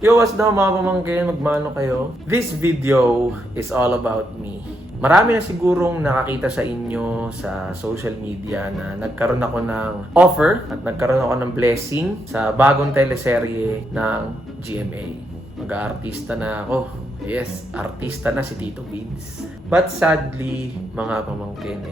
Yo, what's up mga pamangkin? Magmano kayo? This video is all about me. Marami na sigurong nakakita sa inyo sa social media na nagkaroon ako ng offer at nagkaroon ako ng blessing sa bagong teleserye ng GMA. Mag-aartista na ako. Yes, artista na si Tito Vince. But sadly, mga pamangkin,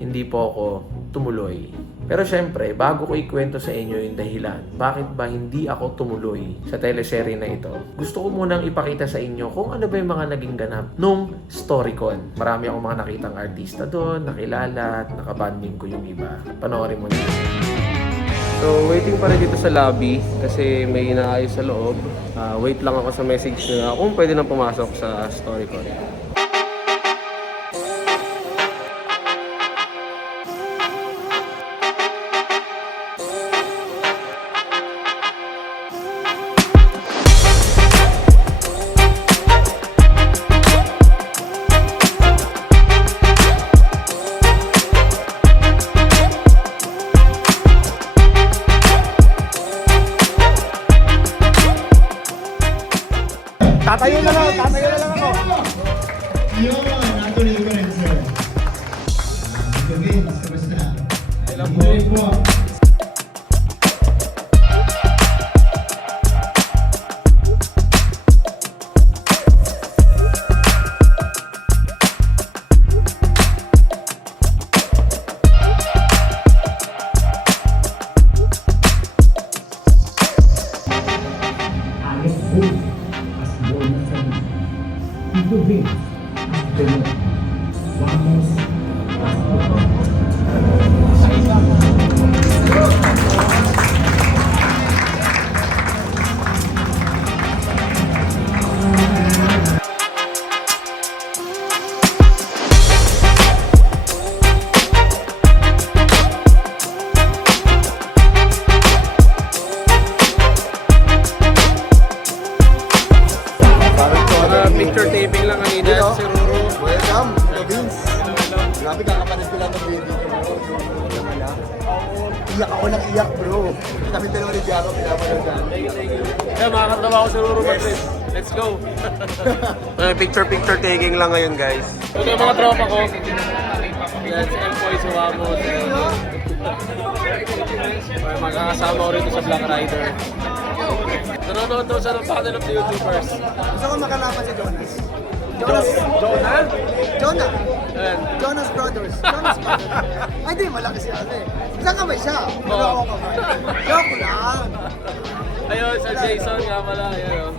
hindi po ako tumuloy. Pero syempre, bago ko ikwento sa inyo yung dahilan, bakit ba hindi ako tumuloy sa teleserye na ito, gusto ko munang ipakita sa inyo kung ano ba yung mga naging ganap nung StoryCon. Marami akong mga nakitang artista doon, nakilala at nakabanding ko yung iba. Panoorin mo na. So, waiting pa rin dito sa lobby kasi may inaayos sa loob. Wait lang ako sa message nila kung pwede nang pumasok sa StoryCon. Tatayo na lang ako. Yun, natuloy ko rin, sir. Ito, Vince, kamusta? Ilang Po. Ito, Vince, vamos picture taping lang kanina, si Ruru. Welcome, Vince. Grabe kakapanis ko lang ng video ko. Iyak ako ng iyak, bro. Kami dalawa ni Diaro, pinapanood namin. Thank you. Yeah, makakatawa ko si Ruru Madrid. Let's go. Picture taking lang ngayon, guys. Ito yung mga tropa ko. Yan, si Empoy Suwamos. Magkakasama ko rito sa Black Rider. Nanonood daw siya ng panel of the YouTubers. Gusto ko makalaman si Jonas. Jonah? Jonah. Ayan. Jonas Brothers. Ay, di, malaki siya. Isang kamay siya. Pero ako kamay. Joke lang. Ayun, Sir Jason nga pala. Ayun.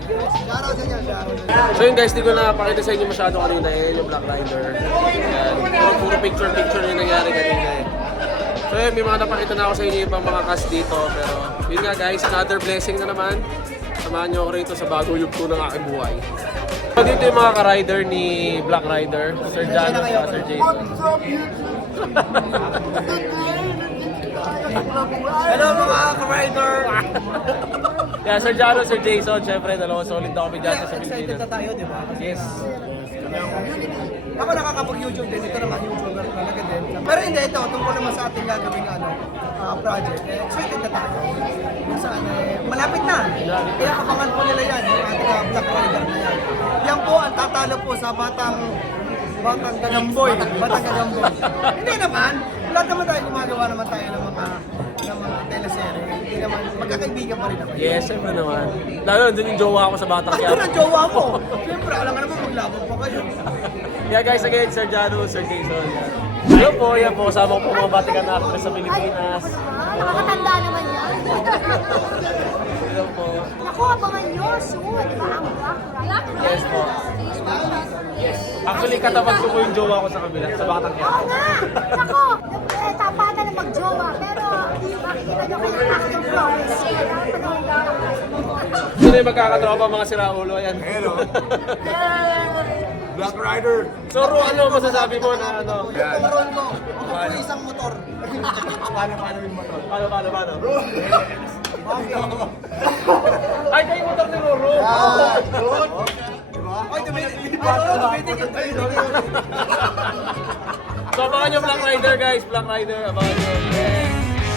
Shoutout sa inyo, shoutout. So yun guys, di ko napakita sa inyo masyado kanina yung Black Rider. Ayan. Puro picture yung nangyari kanina So yun, may mga napakita na ako sa inyo ibang mga cast dito. Pero yun nga guys, another blessing na naman. Samahan nyo ako rito sa bagong yugto ng aking buhay. So dito yung mga ka-rider ni Black Rider, Sir Jano at Sir Jason. Hello mga ka-rider! Yeah, Sir Jano, Sir Jason, syempre dalawang solid na kami dyan sa Excited Pilipinas. na tayo, di ba? Yes. Ako nakakapag-YouTube din. Ito naman, YouTuber talaga din. Pero hindi, ito, tungkol naman sa ating gagawing project. Excited na tayo. Kung saan, malapit na. Kaya abangan po nila yan, yung ating Black Rider na yan. Yan po, ang tatalo po sa batang gagamboy. Batang gagamboy. Hindi naman. Lahat naman tayo gumagawa naman tayo ng mga teleserye. Hindi naman, magkakaibigan pa rin naman. Yes, syempre naman. Lalo, nandun yung jowa ko sa Batang Ito Quiapo. na jowa mo. Siyempre, alam ka naman maglabog pa kayo. Yeah guys, again, Sir Jano, Sir Jason. Yan po, kasama ko po mga Vatican actress sa Pilipinas. Nakakatanda naman yan. Yan po. Naku, abangan nyo soon. Di ba ang Black Rider? Yes po. Actually, katapat ko po yung jowa ko sa kabila, sa Batang Oo Quiapo. nga. Naku, tapatan na mag-jowa. Pero makikita nyo kayo ng acting progress. Ito na yung magkakatropa mga siraulo, yan. Hello. Black Rider. So, Ru, ano masasabi mo na ano? Yung role ko, ako po isang motor. Paano yung motor? Paano? Okay. Ay, kayo motor ni Ruru! Diba? Ay, tumitikit tayo. So, abangan nyo Black Rider guys, Black Rider, abangan nyo.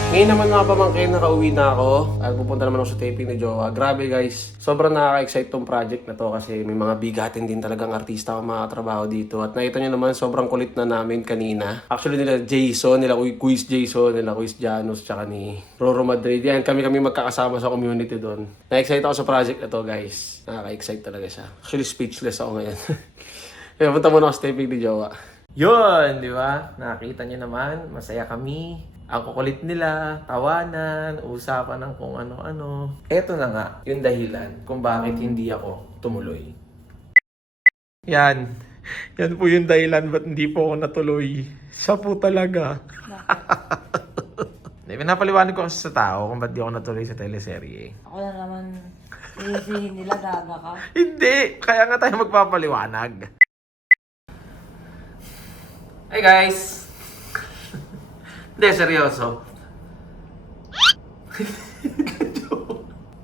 Ngayon naman mga pamangkin, nakauwi na ako at pupunta naman ako sa taping ni Jowa. Grabe guys, sobrang nakaka-excite tong project na to kasi may mga bigatin din talagang artista ang mga trabaho dito. At nakita nyo naman, sobrang kulit na namin kanina. Actually nila Jason, nila Quiz Jason, nila Quiz Janus, tsaka ni Roro Madrid. Yan, kami magkakasama sa community doon. Na-excite ako sa project na to guys. Nakaka-excite talaga siya. Actually speechless ako ngayon. Kaya punta muna ako sa taping ni Jowa. Yun, di ba? Nakita nyo naman, masaya kami. Ang kukulit nila, tawanan, usapan ng kung ano-ano. Eto na nga, yung dahilan kung bakit hindi ako tumuloy. Yan. Yan po yung dahilan ba't hindi po ako natuloy. Siya po talaga. Pinapaliwanag ko kasi sa tao kung ba't di ako natuloy sa teleserye. Ako na naman, sisihin nila, gaga ka. Hindi! Kaya nga tayo magpapaliwanag. Hey guys! Hindi, seryoso.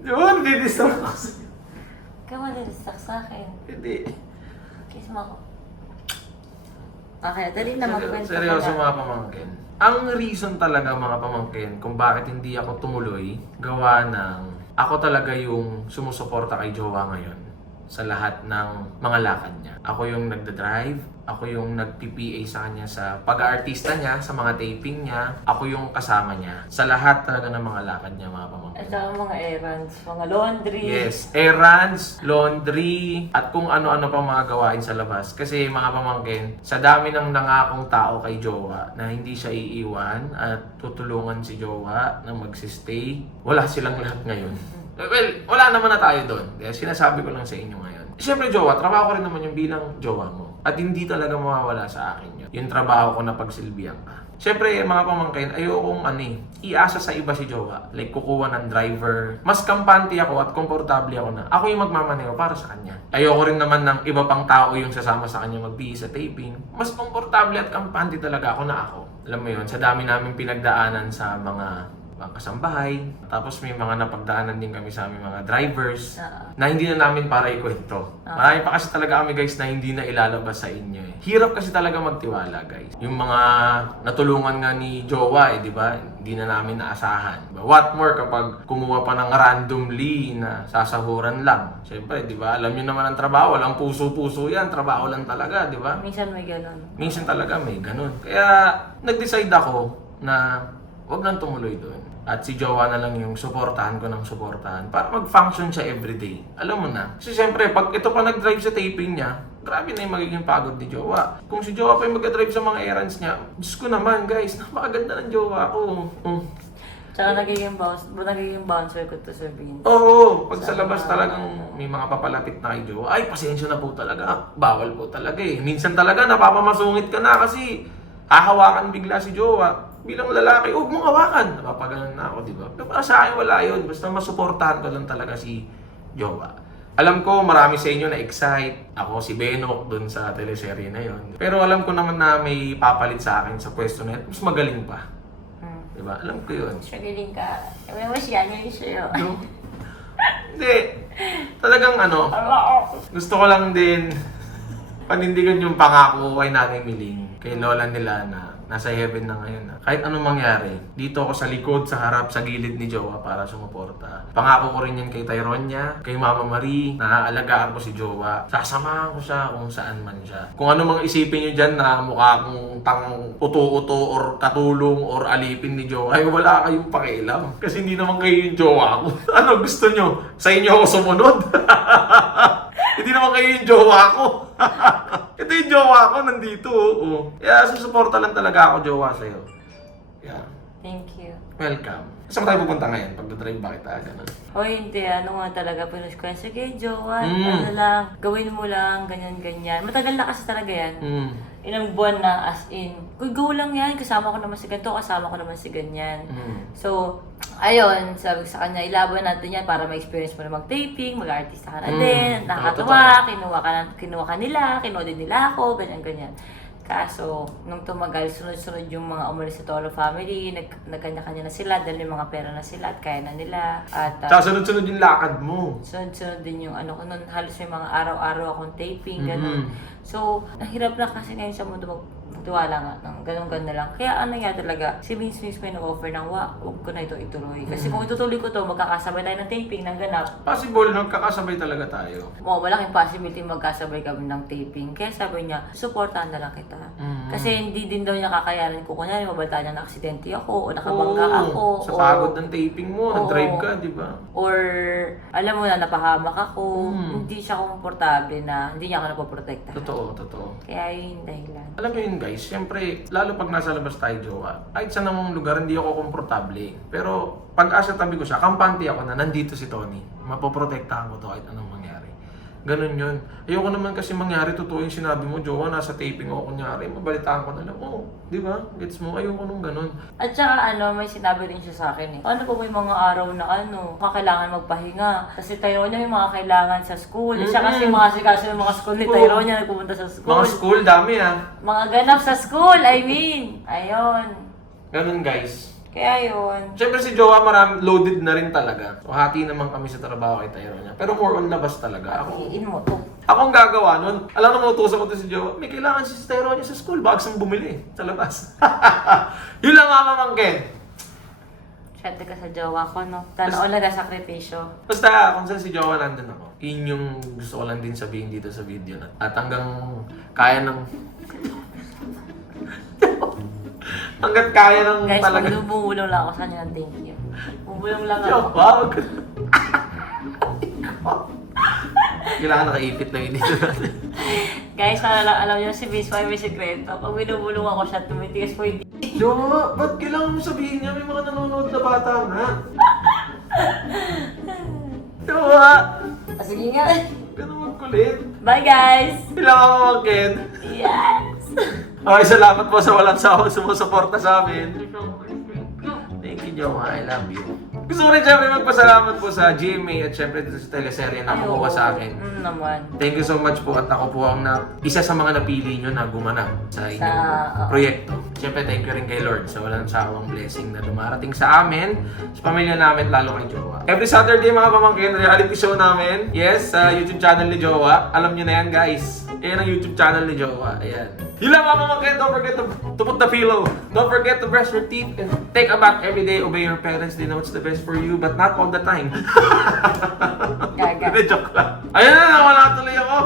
Yun, didisturb ako sa'yo. Ikaw malilistak sa akin. Hindi. Kiss mo ako. Okay, dali na magkwento ka Seryoso na. mga pamangkin. Ang reason talaga mga pamangkin kung bakit hindi ako tumuloy, gawa ng ako talaga yung sumusuporta kay Jowa ngayon sa lahat ng mga lakad niya. Ako yung nagda-drive, ako yung nag-PPA sa kanya sa pag-aartista niya, sa mga taping niya, ako yung kasama niya. Sa lahat talaga ng mga lakad niya, mga pamangkin. At saka mga errands, mga laundry. Yes, errands, laundry, at kung ano-ano pang mga gawain sa labas. Kasi mga pamangkin, sa dami ng nangakong tao kay Jowa na hindi siya iiwan at tutulungan si Jowa na magsistay, wala silang lahat ngayon. Well, wala naman na tayo doon. Kaya sinasabi ko lang sa inyo ngayon. Siyempre, Jowa, trabaho ko rin naman yung bilang Jowa mo. At hindi talaga mawawala sa akin yun. Yung trabaho ko na pagsilbihan ka. Siyempre, mga pamangkin, ayokong iasa sa iba si Jowa. Like, kukuha ng driver. Mas kampante ako at komportable ako na ako yung magmamaneho para sa kanya. Ayoko rin naman ng iba pang tao yung sasama sa kanya magbihis sa taping. Mas komportable at kampante talaga ako na ako. Alam mo yun, sa dami namin pinagdaanan sa mga kasambahay. Tapos may mga napagdaanan din kami sa aming mga drivers na hindi na namin para ikwento. Marami pa kasi talaga kami guys na hindi na ilalabas sa inyo eh. Hirap kasi talaga magtiwala guys. Yung mga natulungan nga ni Jowa di ba? Hindi na namin naasahan. Diba? What more kapag kumuha pa ng randomly na sasahuran lang. Siyempre, di ba? Alam niyo naman ang trabaho, walang puso-puso yan. Trabaho lang talaga, di ba? Minsan may ganun. Minsan talaga may ganun. Kaya nag-decide ako na wag nang tumuloy doon. At si Jowa na lang yung suportahan ko ng suportahan para mag-function siya everyday. Alam mo na. Kasi siyempre, pag ito pa nag-drive sa taping niya, grabe na yung magiging pagod ni Jowa. Kung si Jowa pa yung mag-drive sa mga errands niya, Diyos ko naman guys, napakaganda ng Jowa ko. Tsaka nagiging bouncer ko to Sir Vince. Oo, pag sa labas talagang may mga papalapit na kay Jowa, ay pasensya na po talaga, bawal po talaga eh. Minsan talaga napapamasungit ka na kasi hahawakan bigla si Jowa. Bilang lalaki, huwag mong hawakan. Napapagalan na ako, di ba? Pero para sa akin, wala yun. Basta masuportahan ko lang talaga si Jowa. Alam ko, marami sa inyo na-excite. Ako, si Benok, dun sa teleserye na yun. Pero alam ko naman na may papalit sa akin sa pwesto na yun. Mas magaling pa. Di ba? Alam ko yun. Magaling ka. May masya niya yung sa'yo. No? Hindi. Talagang gusto ko lang din panindigan yung pangako kay Nanay Miling, kay Lola nila na nasa heaven na ngayon na. Kahit anong mangyari, dito ako sa likod, sa harap, sa gilid ni Jowa para sumuporta. Pangako ko rin yan kay Tyronia, kay Mama Marie, naaalagaan ko si Jowa. Sasamahan ko siya kung saan man siya. Kung ano mang isipin nyo dyan na mukha kong tangang uto-uto or katulong or alipin ni Jowa, ay wala kayong pakialam. Kasi hindi naman kayo yung Jowa ko. Ano gusto nyo? Sa inyo ako sumunod? Hindi naman kayo yung Jowa ko. Ito yung Jowa ko, nandito. Kaya susuporta lang talaga ako, Jowa, sa'yo. Yeah. Thank you. Welcome. Saan tayo pupunta ngayon? Pagdadrive ba kita? Ganun. O hindi, ano nga talaga, pinush ko yan. Sige, Jowa, ano lang, gawin mo lang, ganyan-ganyan. Matagal na kasi talaga yan. Ilang buwan na, as in, go lang yan, kasama ko naman si ganito, kasama ko naman si ganyan. So, ayun, sabi ko sa kanya, ilaban natin yan para ma-experience mo na mag-taping, mag-artista ka na din, nakakatawa, kinuha ka nila, kinuha din nila ako, ganyan-ganyan. Kaso, nung tumagal, sunod-sunod yung mga umalis sa Tolo family, nagkanya-kanya na sila, dahil yung mga pera na sila at kaya na nila. At Tsaka sunod-sunod yung lakad mo. sunod-sunod din yung ano ko nun, halos may mga araw-araw akong taping, gano'n. So, nahirap na kasi ngayon sa mundo Tiwala nga ng ganun-ganun na lang. Kaya ano nga talaga, si Vince mismo yung offer ng wag ko na ito ituloy. Kasi kung itutuloy ko to, magkakasabay tayo ng taping ng ganap. Possible, magkakasabay talaga tayo. Malaking possibility magkasabay kami ng taping. Kaya sabi niya, supportahan na lang kita. Kasi hindi din daw niya kakayanin ko. Kunyari, mabalita niya na aksidente ako o nakabangga ako. Sa pagod ng taping mo, nag-drive ka, di ba? Or alam mo na, napahamak ako. Hindi siya komportable na hindi niya ako napoprotekta. Totoo. Kaya yun yung dahilan. Alam mo yun guys, siyempre, lalo pag nasa labas tayo jowa, kahit sa namang lugar hindi ako komportable. Pero pag asa tabi ko siya, kampante ako na nandito si Tony. Mapoprotektahan ko to kahit anong mangyari. Ganun yun. Ayoko naman kasi mangyari, totoo yung sinabi mo, jowa, nasa taping ako kunyari, mabalitaan ko na lang, di ba? Gets mo? Ayoko nung ganun. At saka may sinabi rin siya sa akin eh. Ano po may mga araw na kailangan magpahinga. Kasi Tyronia may mga kailangan sa school. Siya kasi mga sikaso ng mga school ni Tyronia nagpupunta sa school. Mga school, dami Mga ganap sa school, Ayun. Ganun guys. Kaya yun. Siyempre si Jowa loaded na rin talaga. So hati naman kami sa trabaho kay Tyronia. Pero more on labas talaga. Hatiin mo to. Ako ang gagawa nun. Alam na mautusan ko to si Jowa. May kailangan si Tyronia sa school. Bags ang bumili sa labas. Yun lang mga mamangkin. Swerte ka sa jowa ko, no? Sana all nagasakripisyo. Basta kung saan si Jowa nandun ako. Yun yung gusto ko lang din sabihin dito sa video na. At hanggang kaya ng... hanggat kaya ng Guys, talaga. bumulong lang ako sa kanya ng thank you. Bumulong lang ako. Jowa, kailangan nakaipit lang yun dito natin. Guys, alam niyo si Vince may sikreto. Pag binubulong ako siya, tumitigas po yung Jowa, ba't kailangan mo sabihin niya? May mga nanonood na bata nga. Jowa! Sige nga. Ganun magkulit. Bye, guys! Kailangan mo mag-kid. Yes! Okay, salamat po sa walang sawang sumusuporta sa amin. Thank you, Jowa. I love you. Gusto ko rin siyempre magpasalamat po sa GMA at siyempre dito sa teleserye na kumuha sa akin. Naman. Thank you so much po at ako po ang isa sa mga napili nyo na gumanap sa inyong proyekto. Siyempre thank you rin kay Lord sa walang sawang blessing na dumarating sa amin, sa pamilya namin, lalo kay Jowa. Every Saturday mga pamangkin, reality show namin. Yes, sa YouTube channel ni Jowa. Alam nyo na yan guys. Ayan ang YouTube channel ni Jowa. Ayan. Yun lang mga pamangkin, don't forget to put the pillow. Don't forget to brush your teeth and take a bath every day. Obey your parents. They know what's the best for you, but not all the time. Gaga. Hindi, joke lang. Ayun na, wala tuloy ako.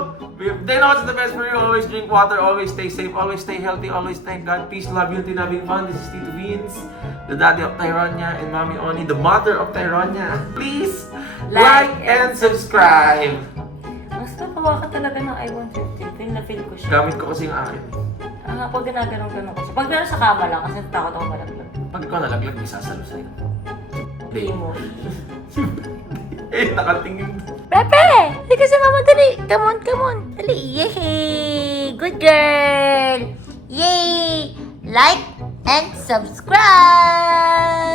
They know what's the best for you. Always drink water, always stay safe, always stay healthy, always thank God. Peace, love, unity, having fun. This is Tito Vince, the daddy of Tyronia, and Mommy Oni, the mother of Tyronia. Please like and subscribe. Mas napawa ka talaga ng I-150. Feel na feel ko siya. Gamit ko kasi yung akin. Pag ginaganon-ganon ko siya. Pag meron sa kama lang, kasi natakot ako malaglag. Pag ikaw nalaglag, may sasalo sa'yo. Hindi mo. Nakatingin. Pepe! Hindi ka sa mama, dali. Come on. Dali. Yay! Good girl! Yay! Like and subscribe!